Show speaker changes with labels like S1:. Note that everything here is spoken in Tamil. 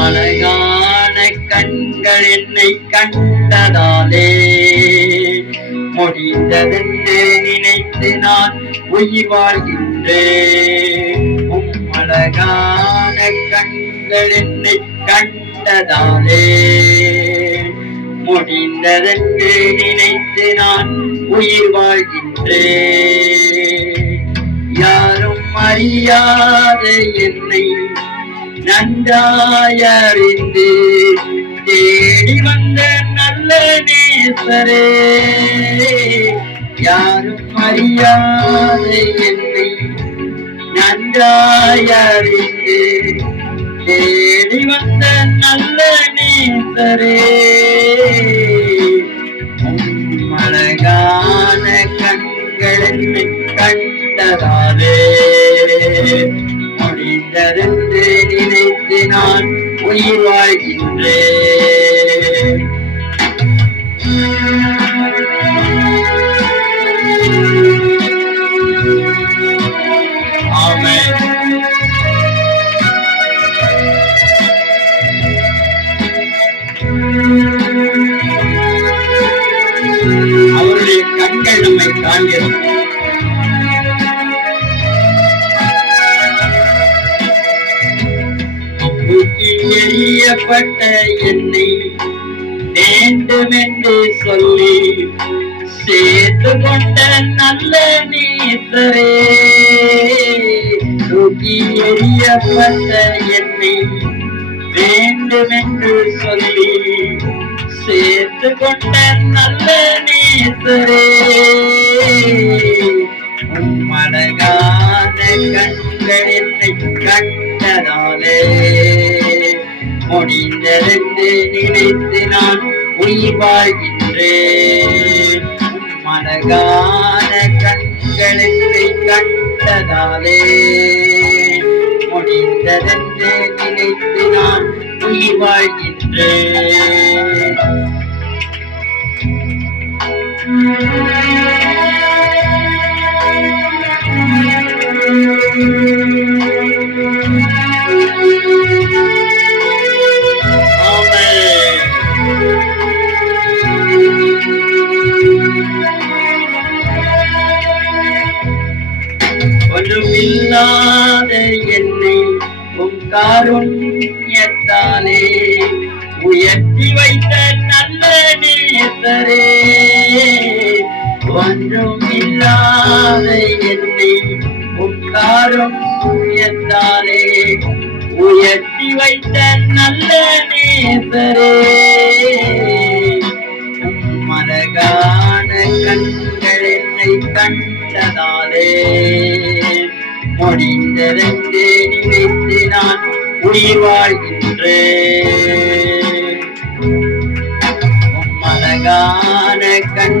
S1: அழகான கண்கள் என்னை கண்டதாலே வந்ததென்றே நினைத்து நான் உயிர் வாழ்கின்றேன் உம் அழகான கண்கள் என்னை கண்டதாலே. முடிந்ததென்று நினைத்து நான் உயிர் வாழ்கின்றேன் யாரும் அறியாத என்னை நன்றாய் அறிந்து தேடி வந்தேன் நல்ல நேசரே யாரும் அறியாத என்னை நன்றாய் அறிந்து தேடி வந்த நல்ல நேசரே அழகான கண்கள் என்னை கண்டதாலே முடிந்ததென்று நினைத்து நான் உயிர் வாழ்கின்றேன் அவருடைய கண்கள் நம்மை காண்கிறோம் எரியப்பட்ட எறியப்பட்ட என்னை வேண்டுமென்று சொல்லி சேர்த்து கொண்ட நல்ல நேசரே தூக்கி எறியப்பட்ட என்னை வேண்டுமென்று சொல்லி சேர்த்து கொண்ட நல்ல நேசரே உம் அழகான கண்டதாலே முடிந்ததென்று நினைத்து நான் உயிர் வாழ்கின்றேன். உம் அழகான கண்டதாலே முடிந்ததென்று நினைத்து நான் உயிர் வாழ்கின்றேன். ஒன்றுமில்லாத என்னை உம் உயர்த்தி வைத்த நல்ல நீ ஒன்றுமில்லாத என்னை உம் காருண்யத்தாலே உயர்த்தி வைத்த நல்ல நேசரே. மரகான கண்கள் என்னை கண்டதாலே முடிந்ததென்றே நினைத்து நான் உயிர் வாழ்கின்றேன். மரகான கண்